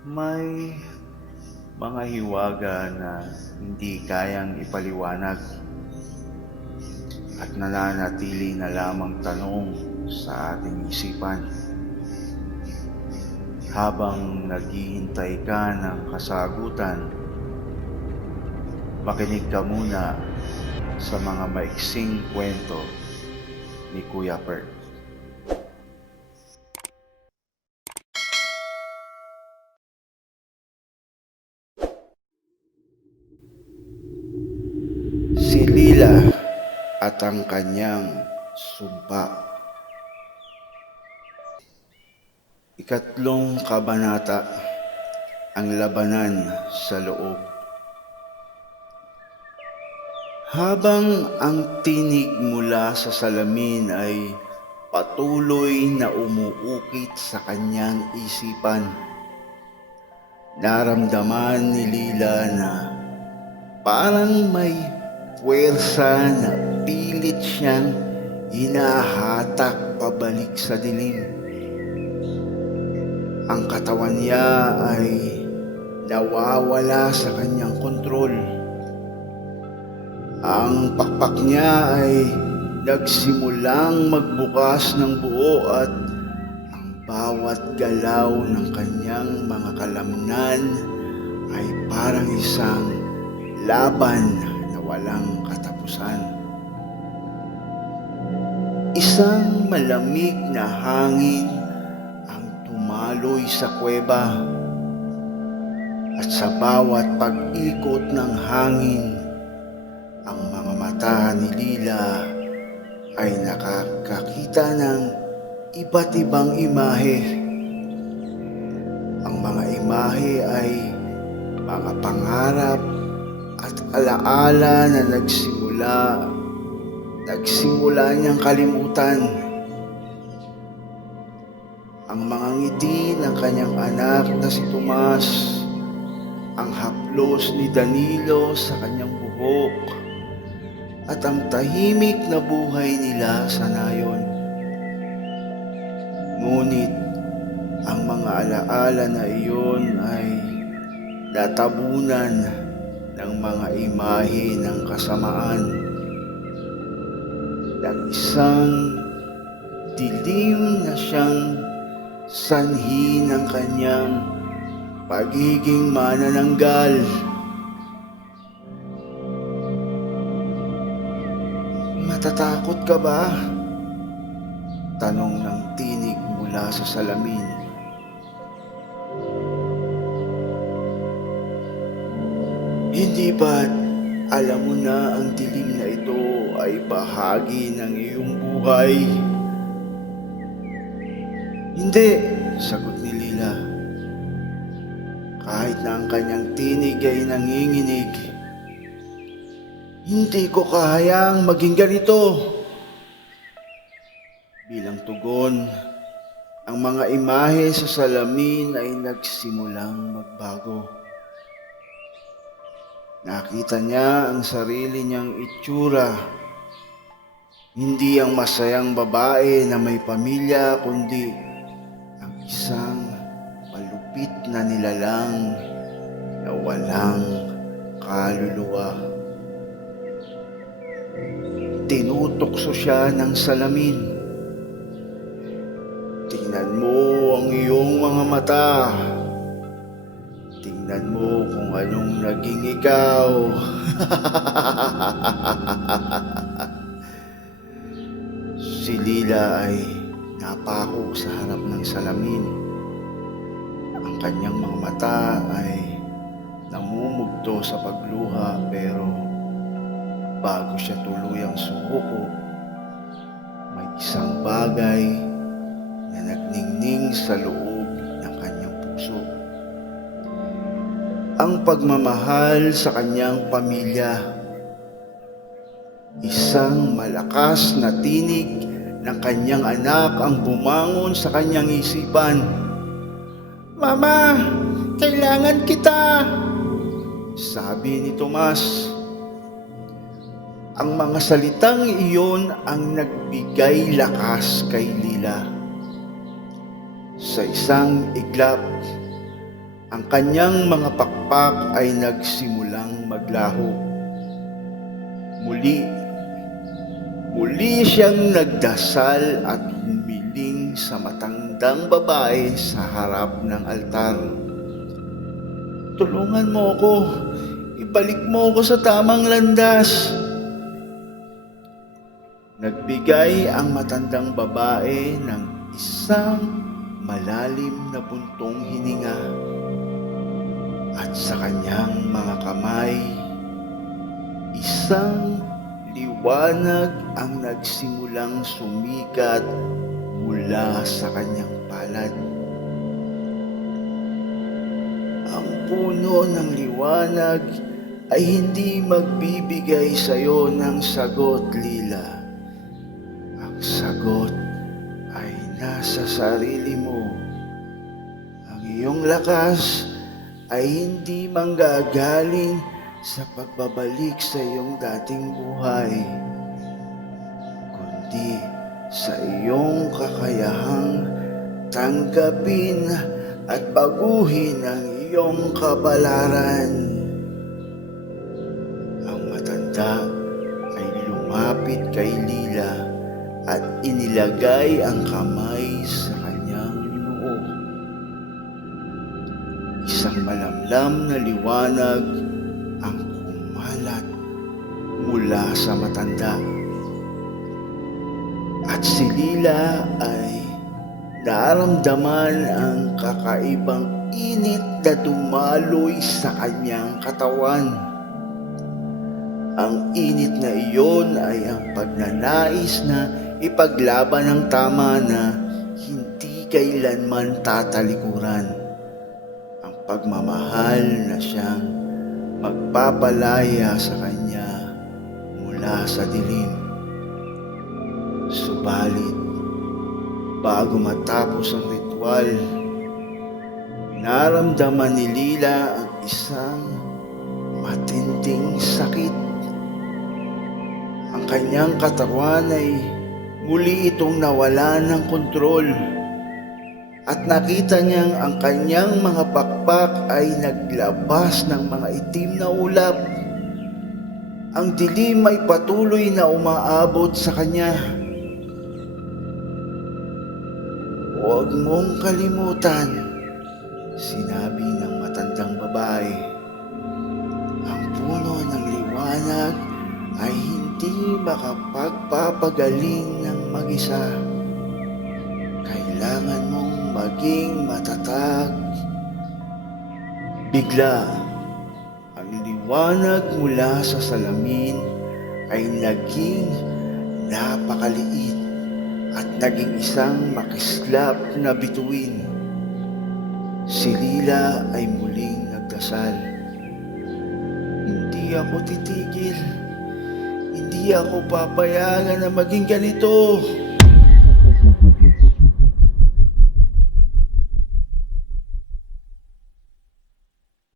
May mga hiwaga na hindi kayang ipaliwanag at nananatili na lamang tanong sa ating isipan. Habang naghihintay ka ng kasagutan, makinig ka muna sa mga maiksing kwento ni Kuya Bert. Si Lila at ang kanyang sumpa. Ikatlong kabanata, ang labanan sa loob. Habang ang tinig mula sa salamin ay patuloy na umuukit sa kanyang isipan, naramdaman ni Lila na parang may puwersa na pilit siyang hinahatak pabalik sa dilim. Ang katawan niya ay nawawala sa kanyang kontrol. Ang pakpak niya ay nagsimulang magbukas ng buo at ang bawat galaw ng kanyang mga kalamnan ay parang isang laban na walang katapusan. Isang malamig na hangin ang tumaloy sa kuweba at sa bawat pag-ikot ng hangin, ang mga mata ni Lila ay nakakakita ng iba't ibang imahe. Ang mga imahe ay mga pangarap at alaala na nagsimula niyang kalimutan. Ang mga ngiti ng kanyang anak na si Tomas, ang haplos ni Danilo sa kanyang buhok, at ang tahimik na buhay nila sa nayon. Ngunit ang mga alaala na iyon ay natabunan ng mga imahe ng kasamaan, ng isang dilim na siyang sanhi ng kanyang pagiging manananggal. Matatakot ka ba? Tanong ng tinig mula sa salamin. Hindi ba't alam mo na ang dilim na ito ay bahagi ng iyong buhay? Hindi, sagot ni Lila. Kahit na ang kanyang tinig ay nanginginig, hindi ko kayang maging ganito. Bilang tugon, ang mga imahe sa salamin ay nagsimulang magbago. Nakita niya ang sarili niyang itsura. Hindi ang masayang babae na may pamilya, kundi ang isang malupit na nilalang na walang kaluluwa. Tinutokso siya ng salamin. Tingnan mo ang iyong mga mata. Tingnan mo kung anong naging ikaw. Si Lila ay napako sa harap ng salamin. Ang kanyang mga mata ay namumugto sa pagluha, pero bago siya tuluyang sumuko, may isang bagay na nagningning sa loob ng kanyang puso. Ang pagmamahal sa kanyang pamilya. Isang malakas na tinig ng kanyang anak ang bumangon sa kanyang isipan. Mama, kailangan kita, sabi ni Tomas. Ang mga salitang iyon ang nagbigay lakas kay Lila. Sa isang iglap, ang kanyang mga pakpak ay nagsimulang maglaho. Muli siyang nagdasal at humiling sa matandang babae sa harap ng altar. Tulungan mo ako, ibalik mo ako sa tamang landas. Nagbigay ang matandang babae ng isang malalim na buntong hininga at sa kanyang mga kamay, isang liwanag ang nagsimulang sumikat mula sa kanyang palad. Ang puno ng liwanag ay hindi magbibigay sa iyo ng sagot, Lila. Ang sagot ay nasa sarili mo. Ang iyong lakas ay hindi manggagaling sa pagbabalik sa iyong dating buhay, kundi sa iyong kakayahang tanggapin at baguhin ang iyong kabalaran. Ang matanda ay lumapit kay Lila at inilagay ang kamay sa kanyang noo. Isang malamlam na liwanag ang kumalat mula sa matanda. At si Lila ay naramdaman ang kakaibang init na dumaloy sa kanyang katawan. Ang init na iyon ay ang pagnanais na ipaglaban ang tama na hindi kailanman tatalikuran. Ang pagmamahal na siyang magpapalaya sa kanya mula sa dilim. Subalit, bago matapos ang ritual, naramdaman ni Lila ang isang matinding sakit. Ang kanyang katawan ay muli itong nawalan ng kontrol at nakita niyang ang kanyang mga pakpak ay naglabas ng mga itim na ulap. Ang dilim ay patuloy na umaabot sa kanya. "Huwag mong kalimutan," sinabi ng matandang babae. "Ang puno ng liwanag ay hindi makapagpapagaling ng mag-isa. Kailangan mong maging matatag." Bigla, ang liwanag mula sa salamin ay naging napakaliit at naging isang makislap na bituin. Si Lila ay muling nagdasal. "Hindi ako titigil. Hindi ako papayagan na maging ganito."